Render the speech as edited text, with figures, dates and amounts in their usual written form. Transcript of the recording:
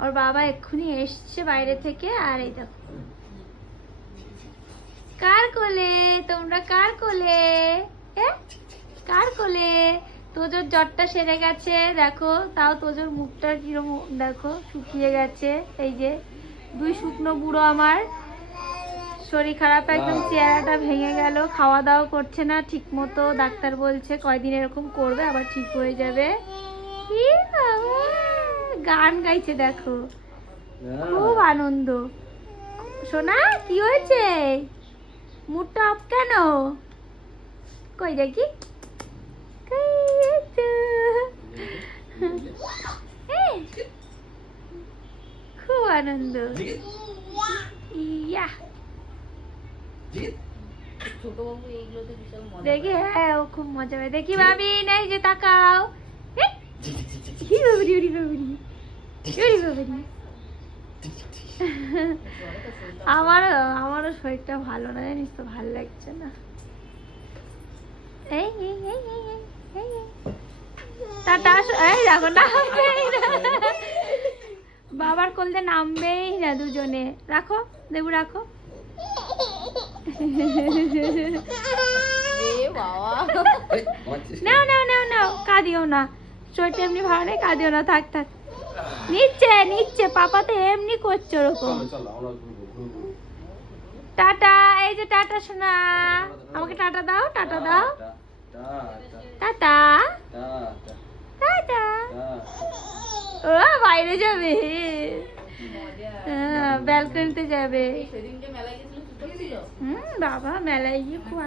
ওর বাবা এক্ষুনি এসছে বাইরে থেকে। আর এই দেখো কার কোলে, তোমরা কার কোলে, কার কোলে? তোজোর জ্বরটা সেরে গেছে দেখো, তাও তোজোর মুখটা কিরম দেখো শুকিয়ে গেছে। এই যে দুই শুকনো বুড়ো আমার, শরীর খারাপ, একদম চেহারাটা ভেঙে গেল, খাওয়া দাওয়া করছে না ঠিক মতো। ডাক্তার বলছে কয়দিন এরকম করবে আবার ঠিক হয়ে যাবে। কি বাবা, গান গাইছে দেখো, খুব আনন্দ। সোনা কি হয়েছে, মুডটা অফ কেন? কই দেখি, খুব আনন্দ। ইয়া দেখি, হ্যাঁ ও খুব মজা পায়। দেখি ভাবি নাই যে তাকাও। আমারও শরীরটা ভালো না জানিস তো, ভালো লাগছে না। টাটা। এই দেখো নামবেই না, বাবার কোলে নামবেই না দুজনে। রাখো দেবু, রাখো। নাও নাও নাও নাও, কাঁদিও না, শরীরটা এমনি ভালো নেই, কাঁদিও না, থাক থাক। নিচ্ছে নিচ্ছে, পাপা তো এমনি করছে ওরকম। টাটা, এই যে টাটা শোনা, আমাকে টাটা দাও, টাটা দাও, টাটা টাটা। ও বাইরে যাবে, ব্যালকনিতে যাবে। বাবা মেলায় গিয়ে খুব